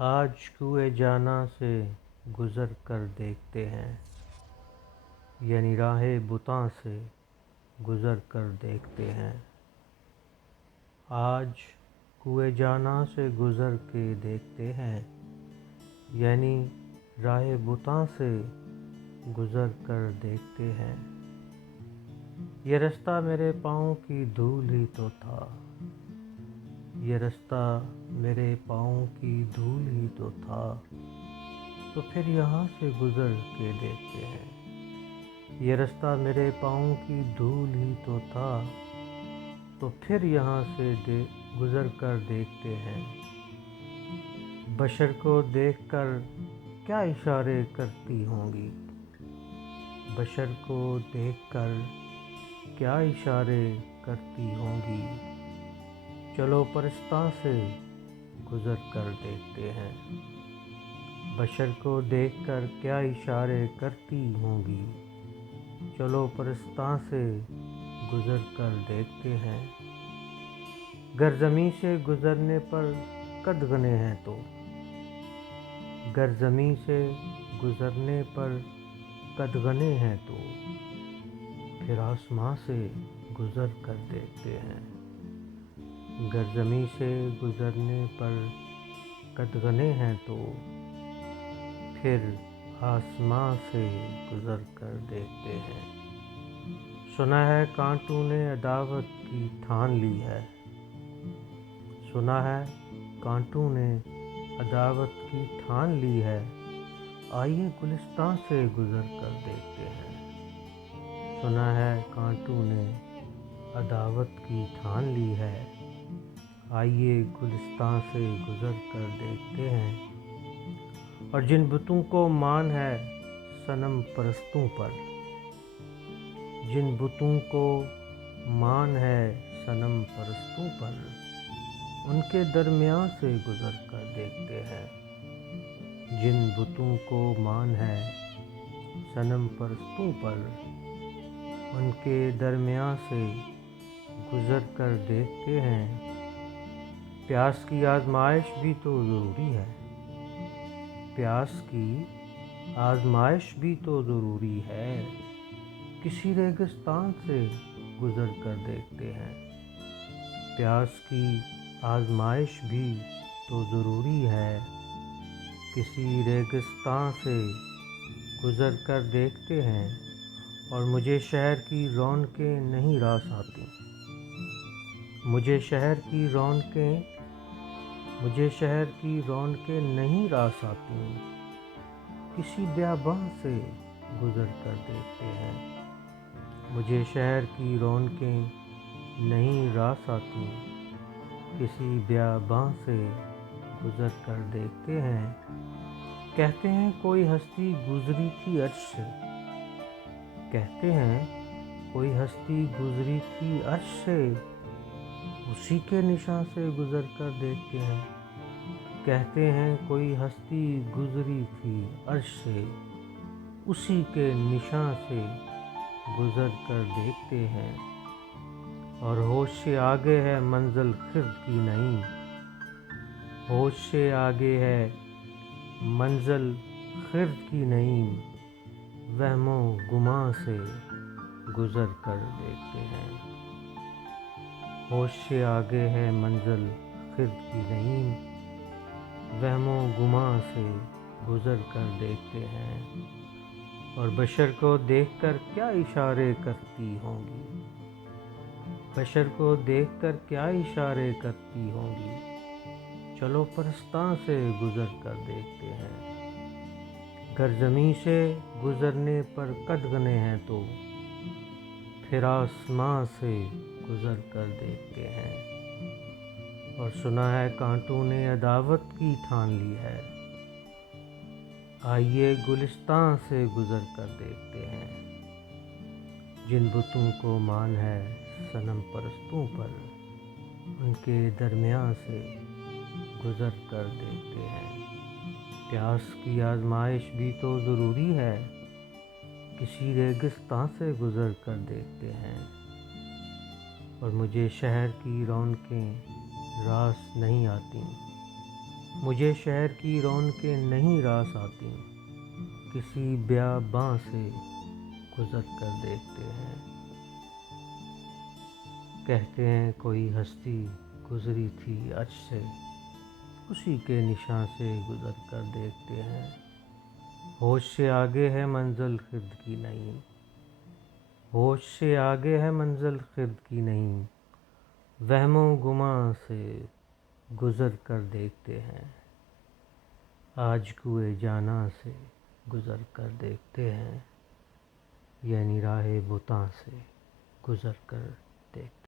آج کوئے جانا سے گزر کر دیکھتے ہیں، یعنی راہ بتاں سے گزر کر دیکھتے ہیں۔ آج کوئے جانا سے گزر کے دیکھتے ہیں، یعنی راہ بتاں سے گزر کر دیکھتے ہیں۔ یہ رستہ میرے پاؤں کی دھول ہی تو تھا، یہ رستہ میرے پاؤں کی دھول ہی تو تھا، تو پھر یہاں سے گزر کے دیکھتے ہیں۔ یہ رستہ میرے پاؤں کی دھول ہی تو تھا، تو پھر یہاں سے گزر کر دیکھتے ہیں۔ بشر کو دیکھ کر کیا اشارے کرتی ہوں گی، بشر کو دیکھ کر کیا اشارے کرتی ہوں گی، چلو پرستاں سے گزر کر دیکھتے ہیں۔ بشر کو دیکھ کر کیا اشارے کرتی ہوں گی، چلو پرستاں سے گزر کر دیکھتے ہیں۔ گر زمیں سے گزرنے پر قدغنیں ہیں تو، گر زمیں سے گزرنے پر قدغنیں ہیں تو، پھر آسماں سے گزر کر دیکھتے ہیں۔ گر زمیں سے گزرنے پر قدغنیں ہیں تو، پھر آسماں سے گزر کر دیکھتے ہیں۔ سنا ہے کانٹوں نے عداوت کی ٹھان لی ہے، سنا ہے کانٹوں نے عداوت کی ٹھان لی ہے، آئیے گلستاں سے گزر کر دیکھتے ہیں۔ سنا ہے کانٹوں نے عداوت کی ٹھان لی ہے، آئیے گلستاں سے گزر کر دیکھتے ہیں۔ اور جن بتوں کو مان ہے صنم پرستوں پر، جن بتوں کو مان ہے صنم پرستوں پر، ان کے درمیان سے گزر کر دیکھتے ہیں۔ جن بتوں کو مان ہے صنم پرستوں پر، ان کے درمیان سے گزر کر دیکھتے ہیں۔ پیاس کی آزمائش بھی تو ضروری ہے، پیاس کی آزمائش بھی تو ضروری ہے، کسی ریگستان سے گزر کر دیکھتے ہیں۔ پیاس کی آزمائش بھی تو ضروری ہے، کسی ریگستان سے گزر کر دیکھتے ہیں۔ اور مجھے شہر کی رونقیں نہیں راس آتیں، مجھے شہر کی رونقیں نہیں راس آتیں، کسی بیاباں سے گزر کر دیکھتے ہیں۔ مجھے شہر کی رونقیں نہیں راس آتیں، کسی بیاباں سے گزر کر دیکھتے ہیں۔ کہتے ہیں کوئی ہستی گزری تھی عرش سے، کہتے ہیں کوئی ہستی گزری تھی عرش سے، اسی کے نشاں سے گزر کر دیکھتے ہیں۔ کہتے ہیں کوئی ہستی گزری تھی عرش سے، اسی کے نشاں سے گزر کر دیکھتے ہیں۔ اور ہوش سے آگے ہے منزل خرد کی نعیم، ہوش سے آگے ہے منزل خرد کی نعیم، وہم و گماں سے گزر کر دیکھتے ہیں۔ ہوش سے آگے ہے منزل خرد کی نعیم، وہم و گماں سے گزر کر دیکھتے ہیں۔ اور بشر کو دیکھ کر کیا اشارے کرتی ہوں گی، بشر کو دیکھ کر کیا اشارے کرتی ہوں گی، چلو پرستاں سے گزر کر دیکھتے ہیں۔ گر زمیں سے گزرنے پر قدغنیں ہیں تو، پھر آسماں سے گزر کر دیکھتے ہیں۔ اور سنا ہے کانٹوں نے عداوت کی ٹھان لی ہے، آئیے گلستاں سے گزر کر دیکھتے ہیں۔ جن بتوں کو مان ہے صنم پرستوں پر، ان کے درمیان سے گزر کر دیکھتے ہیں۔ پیاس کی آزمائش بھی تو ضروری ہے، کسی ریگستان سے گزر کر دیکھتے ہیں۔ اور مجھے شہر کی رونقیں راس نہیں آتیں، مجھے شہر کی رونقیں نہیں راس آتی، کسی بیاباں سے گزر کر دیکھتے ہیں۔ کہتے ہیں کوئی ہستی گزری تھی عرش سے، اسی کے نشاں سے گزر کر دیکھتے ہیں۔ ہوش سے آگے ہے منزل خرد کی نہیں، ہوش سے آگے ہے منزل خرد کی نہیں، وہم و گماں سے گزر کر دیکھتے ہیں۔ آج کوئے جاناں سے گزر کر دیکھتے ہیں، یعنی راہ بتاں سے گزر کر دیکھتے ہیں۔